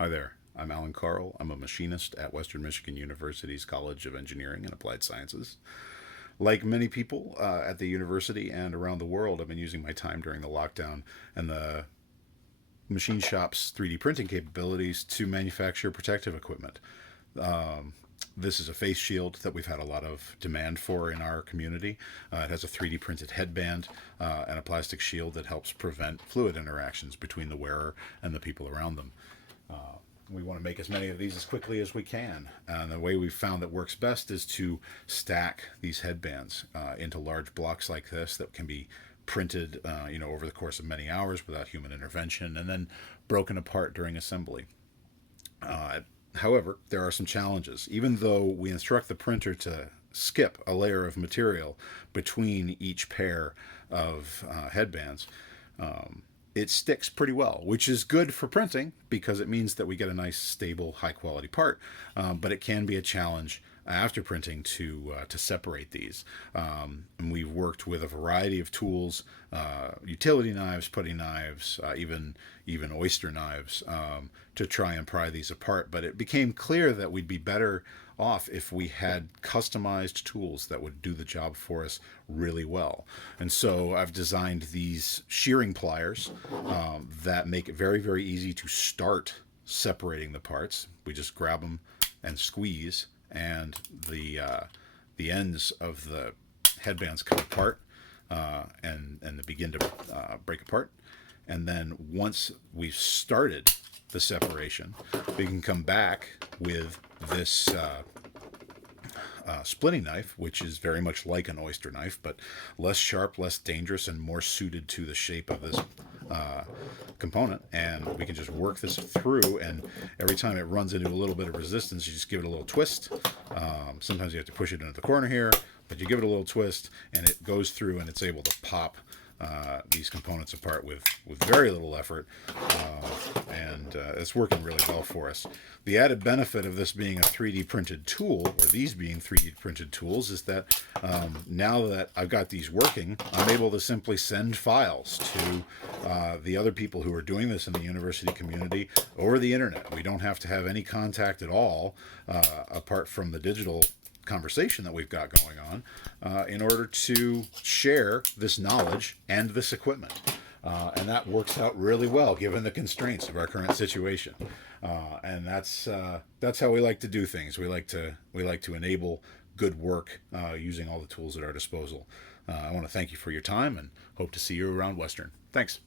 Hi there. I'm Alan Carl. I'm a machinist at Western Michigan University's College of Engineering and Applied Sciences. Like many people at the university and around the world, I've been using my time during the lockdown and the machine shop's 3D printing capabilities to manufacture protective equipment. Um, this is a face shield that we've had a lot of demand for in our community. It has a 3D printed headband and a plastic shield that helps prevent fluid interactions between the wearer and the people around them. We want to make as many of these as quickly as we can. And the way we've found that works best is to stack these headbands into large blocks like this that can be printed, over the course of many hours without human intervention, and then broken apart during assembly. Uh, However, there are some challenges. Even though we instruct the printer to skip a layer of material between each pair of headbands, it sticks pretty well, which is good for printing because it means that we get a nice, stable, high quality part. But it can be a challenge after printing to separate these. And we've worked with a variety of tools, utility knives, putty knives, even oyster knives, to try and pry these apart. But it became clear that we'd be better off if we had customized tools that would do the job for us really well. And so I've designed these shearing pliers that make it very, very easy to start separating the parts. We just grab them and squeeze, and the ends of the headbands come apart and they begin to break apart. And then once we've started the separation, we can come back with this splitting knife, which is very much like an oyster knife, but less sharp, less dangerous, and more suited to the shape of this component. And we can just work this through, and every time it runs into a little bit of resistance, you just give it a little twist. Sometimes you have to push it into the corner here, but you give it a little twist, and it goes through, and it's able to pop these components apart with very little effort, and it's working really well for us. The added benefit of this being a 3D printed tool, or these being 3D printed tools, is that now that I've got these working, I'm able to simply send files to the other people who are doing this in the university community over the internet. We don't have to have any contact at all apart from the digital conversation that we've got going on in order to share this knowledge and this equipment. And that works out really well given the constraints of our current situation. And that's how we like to do things. We like to enable good work using all the tools at our disposal. I want to thank you for your time and hope to see you around Western. Thanks.